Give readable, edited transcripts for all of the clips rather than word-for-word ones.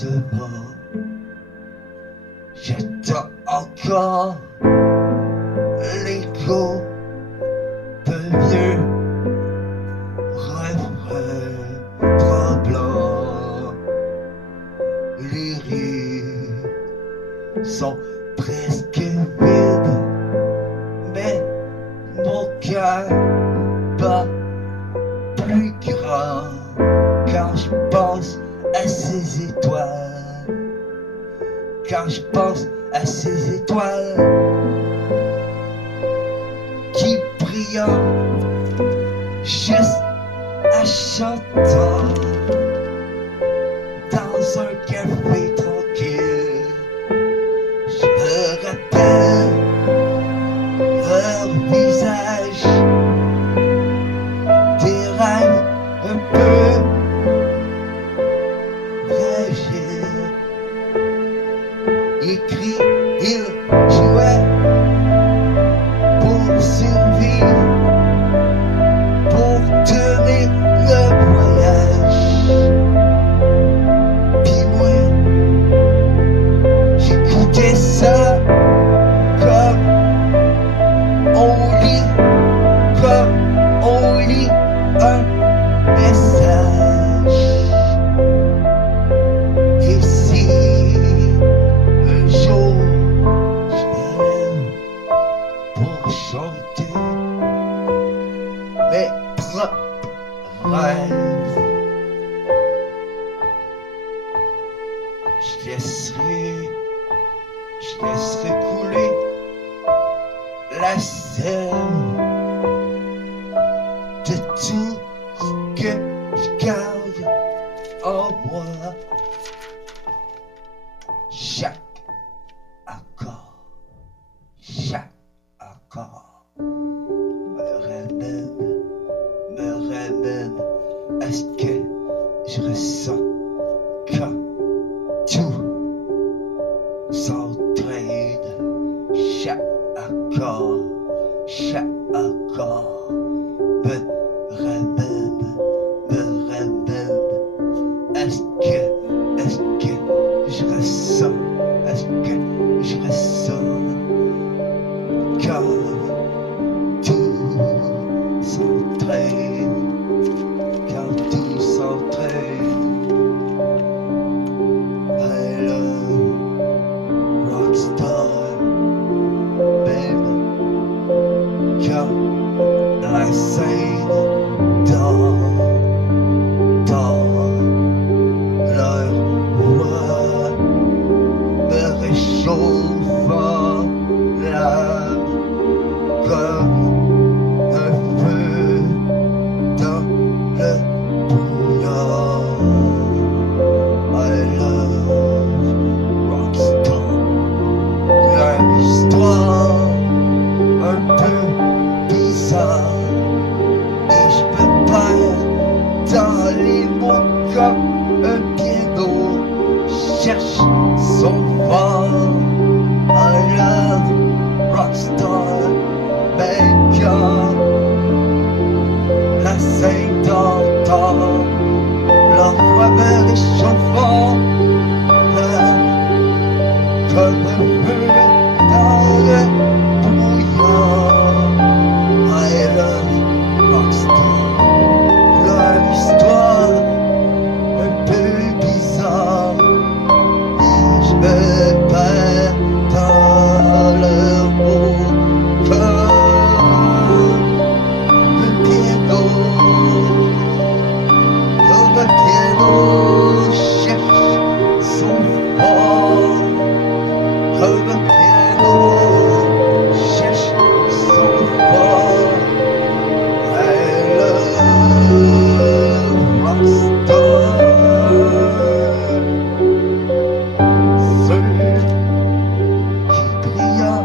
doucement. J'attends encore l'écho de vieux refrains tremblants. Les rues sont presque vides, mais mon cœur bat plus grand quand je pense à ces étoiles. Quand je pense à ces étoiles qui brillent juste à chantant dans un café tranquille. Je me rappelle leur visage, des rêves un peu fragiles. Écrit, il jouait pour survivre, pour tenir le voyage. Puis moi, j'écoutais ça comme on lit un message. Et si un jour je me lève pour chanter mes propres rêves, je laisserai couler la sève de tout ce que je garde en moi. Chaque accord me ramène à ce que je ressens quand tout s'entraîne. Chaque accord me ramène à ce que je ressens, à ce que je ressens quand tout s'entraîne, I love rockstar, babe, quand la scène dans leur voix me réchauffant l'âme comme un feu dans le brouillard. I love rockstar, leur histoire un peu bizarre, et je me perds dans les mots comme un piano cherche son fort. I love rockstar, même quand la scène d'entendre leur voix me réchauffant comme un feu dans le brouillard. I love rockstar, leur histoire un peu bizarre, et je me perds dans leurs mots comme un piano cherche son fort, comme un piano cherche son fort. I love rockstar. Ceux qui brillent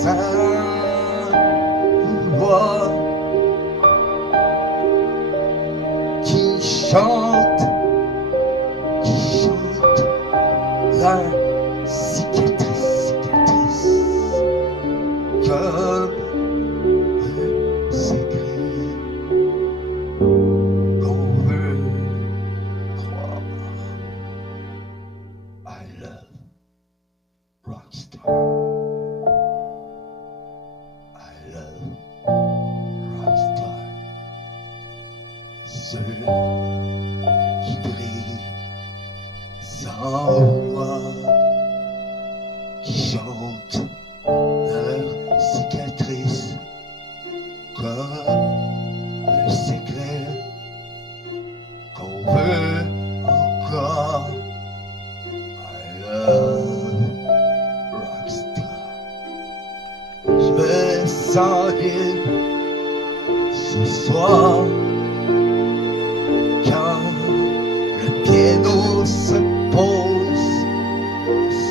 sans vouloir, qui chantent leur cicatrice comme un secret qu'on veut croire. sans voix qui chantent leur cicatrice comme un secret qu'on veut encore. I love Rockstar. Je me sens libre ce soir quand le piano se pose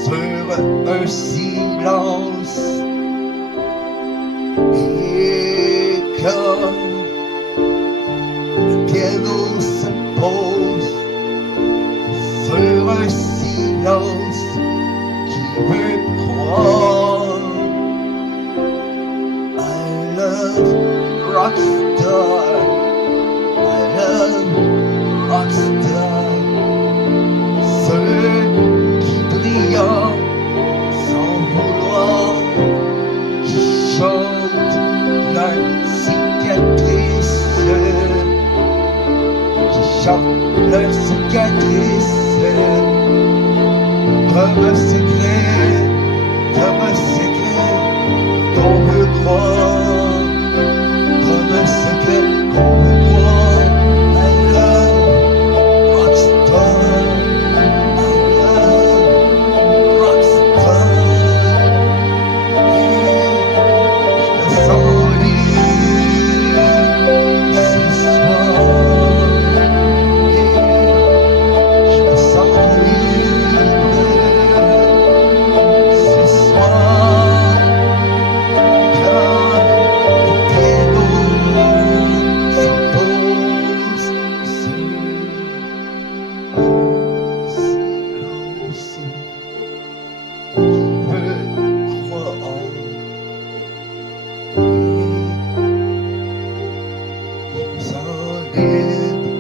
sur un silence et quand le piano se pose sur un silence qui veut croire. I love Rockstar. I love Rockstar. Ceux qui brillent sans vouloir, qui chantent leur cicatrice, qui chantent leur cicatrice comme un secret qu'on veut croire, comme un secret qu'on veut croire. I love Rockstar. I love Rockstar. Je me sens libre ce soir. Je me sens libre ce soir. Quand le piano se pose sur un silence qui veut croire. Je me sens libre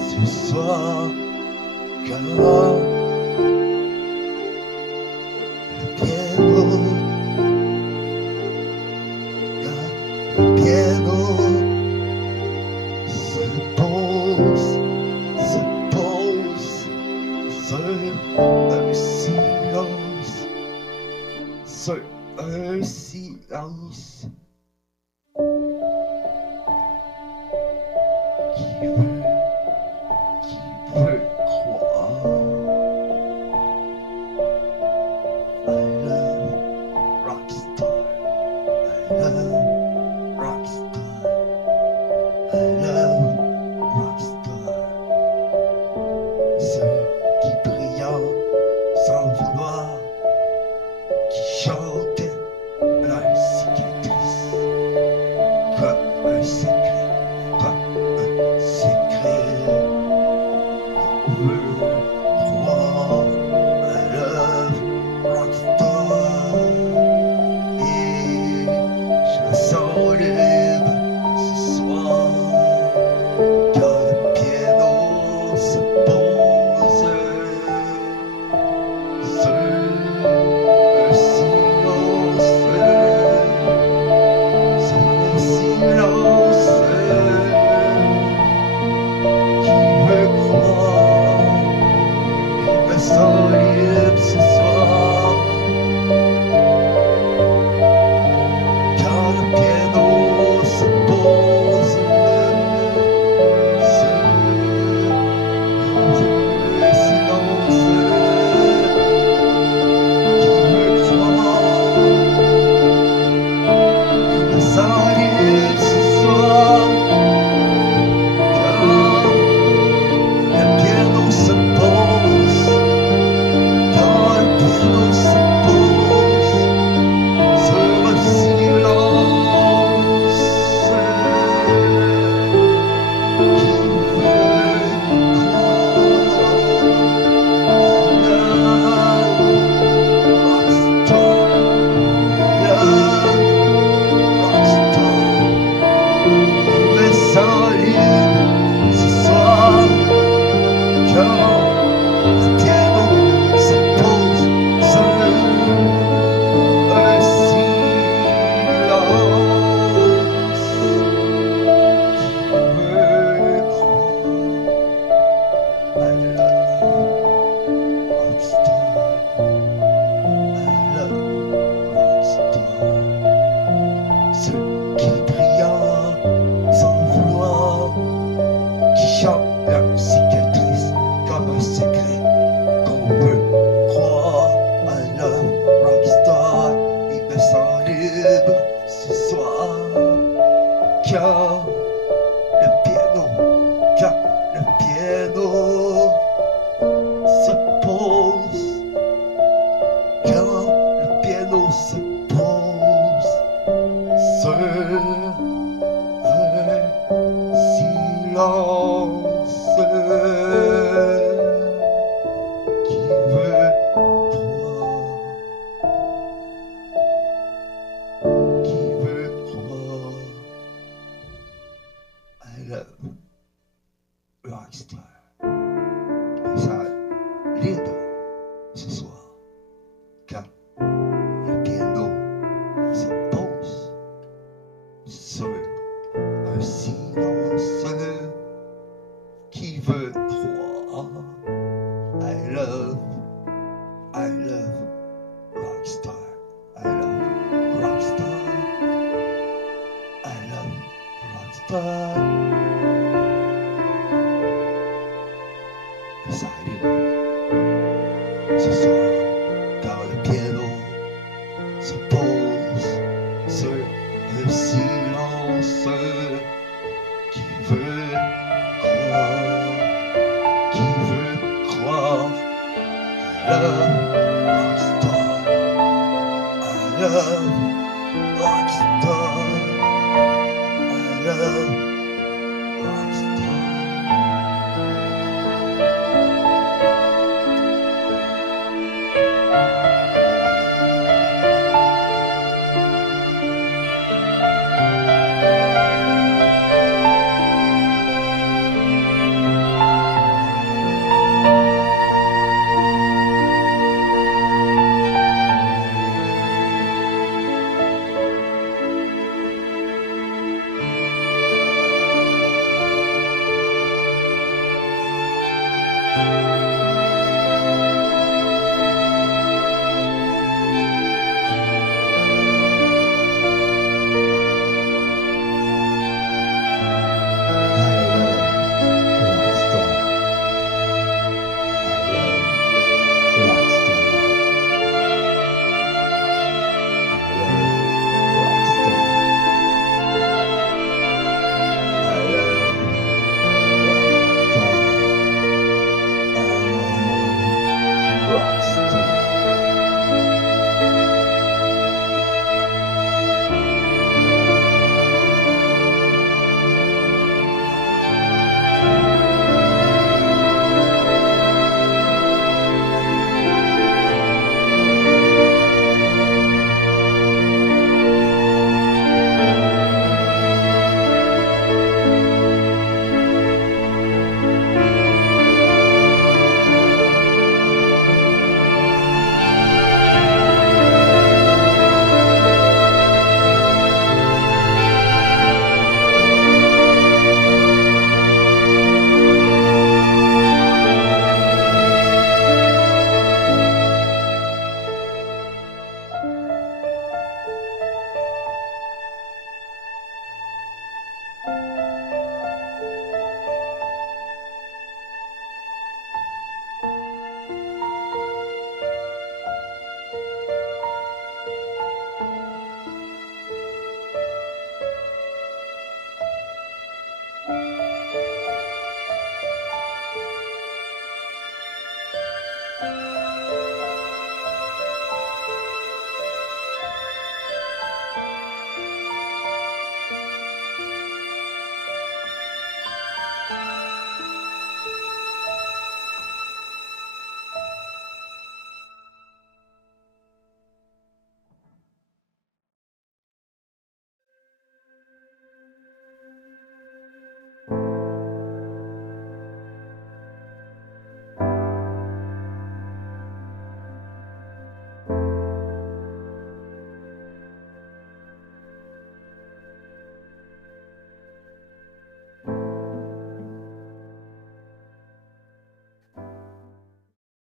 ce soir quand le piano se pose sur un silence, sur un silence qui veut croire. I love Rockstar. I love Rockstar. I love Rockstar. Ceux qui brillent sans vouloir, qui chantent leur cicatrice comme un secret qu'on veut croire. I love Rockstar. Et je me sens libre ce soir quand le piano se pose sur un silence qui veut croire. Je me sens libre ce soir quand le piano se pose sur un silence qui veut croire. Je me sens libre ce soir quand le piano se pose love rockstar. I love rockstar. I love rockstar. Ça arrive ce soir quand le piano se pose sur un silence qui veut croire. I love rockstar. I love